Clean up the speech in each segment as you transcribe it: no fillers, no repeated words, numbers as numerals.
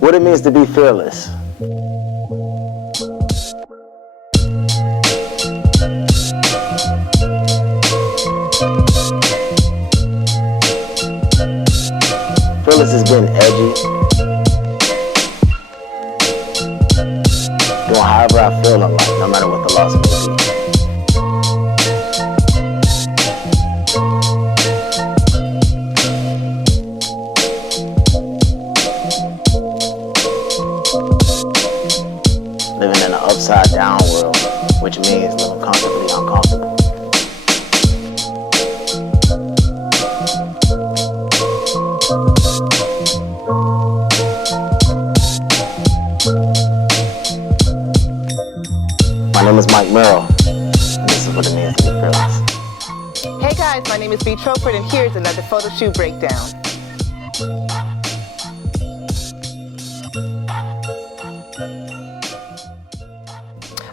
What it means to be fearless. Fearless is getting edgy. Doing however I feel in life, no matter what the loss may be. Living in an upside down world, which means living comfortably uncomfortable. My name is Mike Merrill, and this is what it means to be fearless. Hey guys, my name is Trofort, and here's another photo shoot breakdown.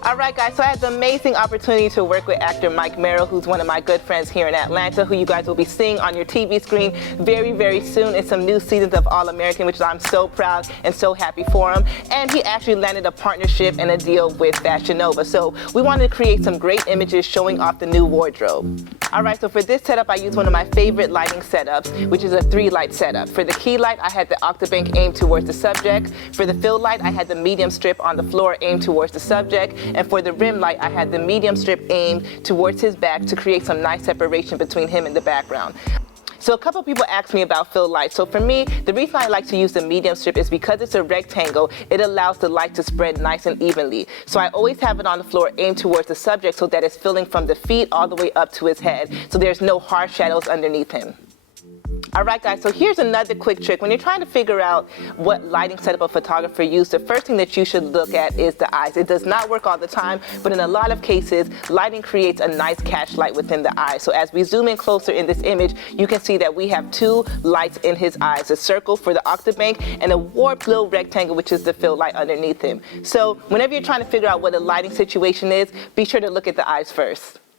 Alright guys, so I had the amazing opportunity to work with actor Mike Merrill, who's one of my good friends here in Atlanta, who you guys will be seeing on your TV screen very, very soon in some new seasons of All American, which I'm so proud and so happy for him. And he actually landed a partnership and a deal with Fashion Nova. So we wanted to create some great images showing off the new wardrobe. Alright, so for this setup, I used one of my favorite lighting setups, which is a 3-light setup. For the key light, I had the octabank aimed towards the subject. For the fill light, I had the medium strip on the floor aimed towards the subject. And for the rim light, I had the medium strip aimed towards his back to create some nice separation between him and the background. So a couple people asked me about fill light. So for me, the reason I like to use the medium strip is because it's a rectangle, it allows the light to spread nice and evenly. So I always have it on the floor aimed towards the subject so that it's filling from the feet all the way up to his head. So there's no harsh shadows underneath him. Alright guys, so here's another quick trick. When you're trying to figure out what lighting setup a photographer used, the first thing that you should look at is the eyes. It does not work all the time, but in a lot of cases, lighting creates a nice catch light within the eye. So as we zoom in closer in this image, you can see that we have 2 lights in his eyes, a circle for the octabank and a warped little rectangle, which is the fill light underneath him. So whenever you're trying to figure out what a lighting situation is, be sure to look at the eyes first.